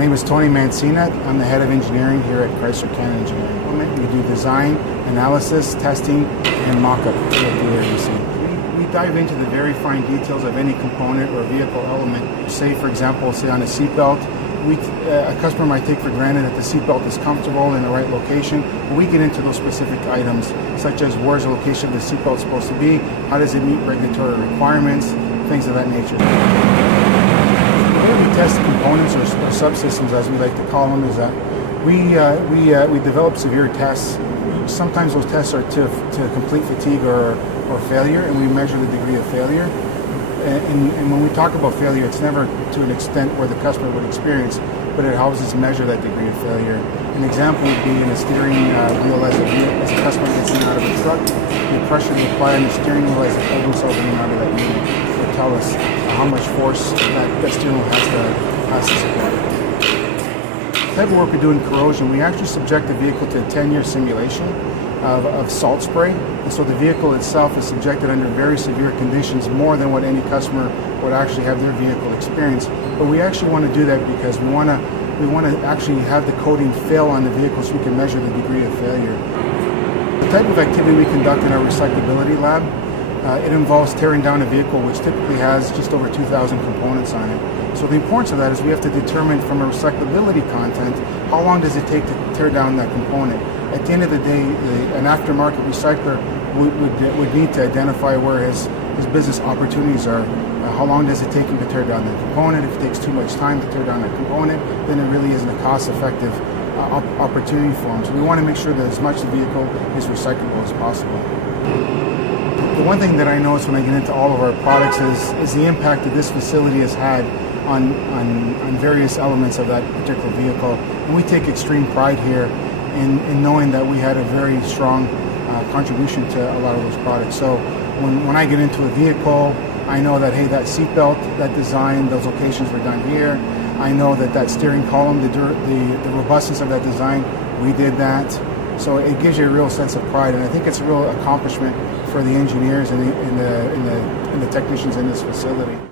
name is Tony Mancina. I'm the head of engineering here at Chrysler Canada Engineering. We do design, analysis, testing, and mock-up at the ARDC. We dive into the very fine details of any component or vehicle element. Say, for example, on a seatbelt, a customer might take for granted that the seatbelt is comfortable in the right location. We get into those specific items, such as where's the location of the seatbelt supposed to be, how does it meet regulatory requirements, things of that nature. The way we test components or subsystems, as we like to call them, is that we develop severe tests. Sometimes those tests are to complete fatigue or failure, and we measure the degree of failure. And when we talk about failure, it's never to an extent where the customer would experience, but it helps us measure that degree of failure. An example would be in a steering wheel as a customer gets in and out of a truck. The pressure applied on the steering wheel as it pulls himself in and out of that unit will tell us how much force that steering wheel has to support. The type of work we do in corrosion, we actually subject the vehicle to a 10-year simulation of salt spray, and so the vehicle itself is subjected under very severe conditions, more than what any customer would actually have their vehicle experience. But we actually want to do that because we want to actually have the coating fail on the vehicle so we can measure the degree of failure. The type of activity we conduct in our recyclability lab, it involves tearing down a vehicle which typically has just over 2,000 components on it. So the importance of that is we have to determine from a recyclability content, how long does it take to tear down that component. At the end of the day, an aftermarket recycler would need to identify where his business opportunities are. How long does it take him to tear down that component? If it takes too much time to tear down that component, then it really isn't a cost-effective opportunity for him. So we want to make sure that as much of the vehicle is recyclable as possible. The one thing that I notice when I get into all of our products is the impact that this facility has had on various elements of that particular vehicle. And we take extreme pride here in knowing that we had a very strong contribution to a lot of those products. So when I get into a vehicle, I know that, hey, that seatbelt, that design, those locations were done here. I know that steering column, the robustness of that design, we did that. So it gives you a real sense of pride, and I think it's a real accomplishment for the engineers and the technicians in this facility.